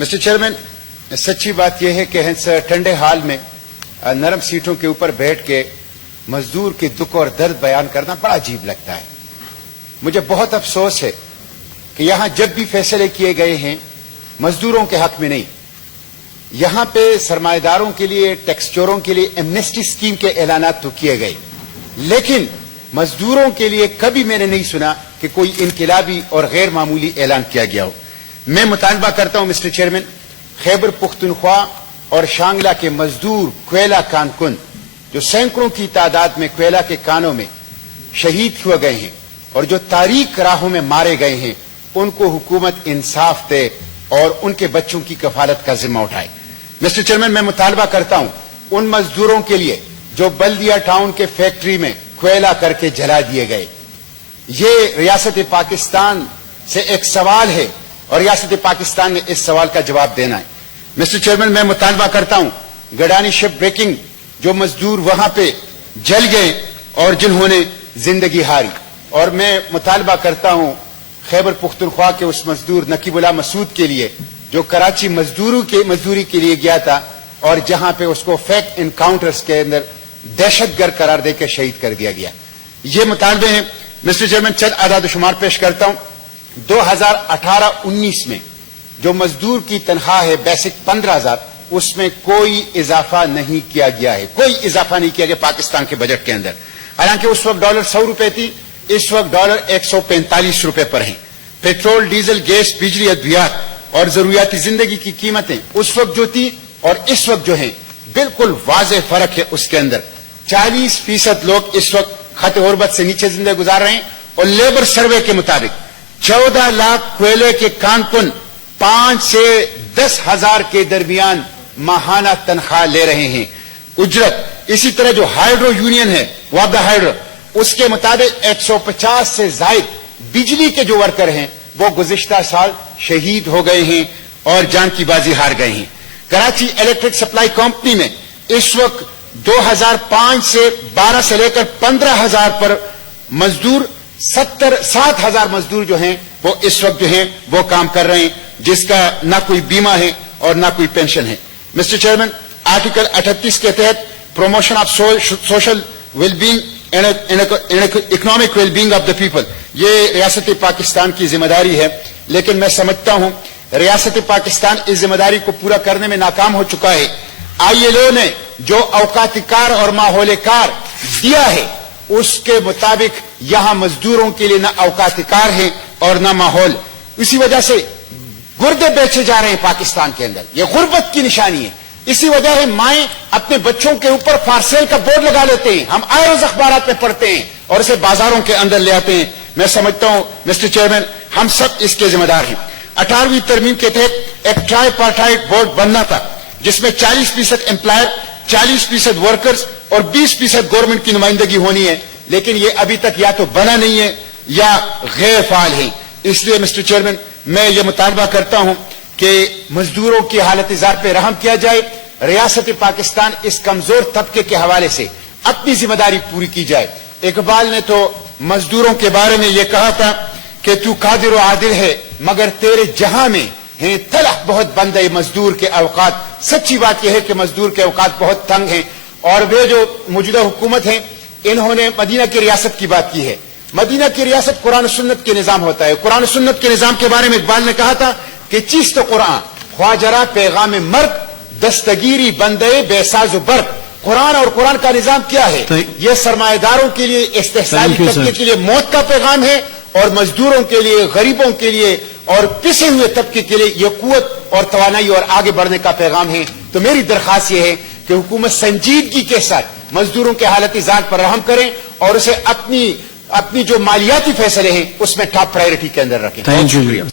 Mister chairman, सच्ची बात यह है कि इस ठंडे हाल में नरम सीटों के ऊपर बैठ के मजदूर के दुख और दर्द बयान करना बड़ा अजीब लगता है। मुझे बहुत अफसोस है कि यहां जब भी फैसले किए गए हैं मजदूरों के हक में नहीं, यहां पे सरमाएदारों के लिए, टैक्स चोरों के लिए एमनेस्टी स्कीम के ऐलानात तो किए गए, लेकिन मजदूरों के लिए कभी मैंने नहीं सुना कि कोई इनकलाबी और गैर मामूली ऐलान किया गया हो। मैं मुतालबा करता हूं मिस्टर चेयरमैन, खैबर पुख्तनख्वा और शांगला के मजदूर कोयला कानकुन जो सैकड़ों की तादाद में कोयला के कानों में शहीद हुए गए हैं और जो तारीख राहों में मारे गए हैं, उनको हुकूमत इंसाफ दे और उनके बच्चों की कफालत का जिम्मा उठाए। मिस्टर चेयरमैन, मैं मुतालबा करता हूं उन मजदूरों के लिए जो बल्दिया टाउन के फैक्ट्री में कोयला करके जला दिए गए। ये रियासत पाकिस्तान से एक सवाल है और रियासत पाकिस्तान ने इस सवाल का जवाब देना है। मिस्टर चेयरमैन, मैं मुतालबा करता हूं गडानी शिप ब्रेकिंग जो मजदूर वहां पे जल गए और जिन्होंने जिंदगी हारी, और मैं मुतालबा करता हूं खैबर पुख्तनख्वा के उस मजदूर नकीबुल्लाह मसूद के लिए जो कराची मजदूरी के लिए गया था और जहां पे उसको फैक्ट इनकाउंटर्स के अंदर दहशतगर्द करार देकर शहीद कर दिया गया। ये मुतालबे हैं। मिस्टर चेयरमैन, चंद आदाद शुमार पेश करता हूं। 2018-19 में जो मजदूर की तनख्वाह है बेसिक 15,000, उसमें कोई इजाफा नहीं किया गया है, कोई इजाफा नहीं किया गया पाकिस्तान के बजट के अंदर। हालांकि उस वक्त डॉलर 100 रुपए थी, इस वक्त डॉलर 145 रुपए पर है। पेट्रोल, डीजल, गैस, बिजली, अद्वियात और जरूरियाती जिंदगी की कीमतें उस वक्त जो थी और इस वक्त जो है बिल्कुल वाज़ेह फर्क है। उसके अंदर 40% लोग इस वक्त खत गुर्बत से नीचे जिंदगी गुजार रहे हैं और लेबर सर्वे के मुताबिक 14 लाख कोयले के कानकुन 5 से 10 हजार के दरमियान माहाना तनख्वाह ले रहे हैं उजरत। इसी तरह जो हाइड्रो यूनियन है वाबदा हाइड्रो, उसके मुताबिक 150 से जायद बिजली के जो वर्कर हैं वो गुज़िश्ता साल शहीद हो गए हैं और जान की बाजी हार गए हैं। कराची इलेक्ट्रिक सप्लाई कंपनी में इस वक्त 2005 से 12 से लेकर 15,000 पर मजदूर 7,000 मजदूर जो हैं वो इस वक्त जो हैं वो काम कर रहे हैं, जिसका ना कोई बीमा है और ना कोई पेंशन है। मिस्टर चेयरमैन, आर्टिकल 38 के तहत promotion of social wellbeing and economic wellbeing of the people, ये रियासत पाकिस्तान की जिम्मेदारी है, लेकिन मैं समझता हूं रियासत पाकिस्तान इस जिम्मेदारी को पूरा करने में नाकाम हो चुका है। ILO ने जो औकातिकार और माहौलकार दिया है उसके मुताबिक यहां मजदूरों के लिए ना औकातिकार है और ना माहौल। इसी वजह से गुर्दे बेचे जा रहे हैं पाकिस्तान के अंदर, यह गुर्बत की निशानी है। इसी वजह है माएं अपने बच्चों के ऊपर फारसेल का बोर्ड लगा लेते हैं, हम आए रोज अखबारात में पढ़ते हैं और इसे बाजारों के अंदर ले आते हैं। मैं समझता हूं मिस्टर चेयरमैन हम सब इसके जिम्मेदार हैं। 18वीं तरमीम के तहत एक ट्राईपार्टाइट बोर्ड बनना था जिसमें 40% एम्प्लॉयर, 40% वर्कर्स और 20% गवर्नमेंट की नुमाइंदगी होनी है, लेकिन ये अभी तक या तो बना नहीं है या गैर फाल है। इसलिए मिस्टर चेयरमैन मैं ये मुतालबा करता हूं कि मजदूरों की हालत जार पे रहम किया जाए, रियासत पाकिस्तान इस कमजोर तबके के हवाले से अपनी जिम्मेदारी पूरी की जाए। इकबाल ने तो मजदूरों के बारे में यह कहा था कि तू कादिर व आदिल है मगर तेरे जहां में है तलह बहुत बंद है मजदूर के औकात। सच्ची बात यह है कि मजदूर के औकात बहुत तंग हैं और वे जो मौजूदा हुकूमत है इन्होंने मदीना की रियासत की बात की है। मदीना की रियासत कुरान सुन्नत के निजाम होता है। कुरान सुन्नत के निजाम के बारे में इकबाल ने कहा था कि चीज तो कुरान ख्वाजरा पैगाम मर्द दस्तगीरी बंदे बेसाज बर्क। कुरान और कुरान का निजाम क्या है? यह सरमाएदारों के लिए, इस्तेहसाली तबके के लिए मौत का पैगाम है और मजदूरों के लिए, गरीबों के लिए और पिसे हुए तबके के लिए यह कुव्वत और तवानाई और आगे बढ़ने का पैगाम है। तो मेरी दरखास्त यह है कि हुकूमत संजीदगी के साथ मजदूरों के हालत ज़ात पर रहम करें और उसे अपनी जो मालियाती फैसले हैं उसमें टॉप प्रायोरिटी के अंदर रखें। बहुत शुक्रिया।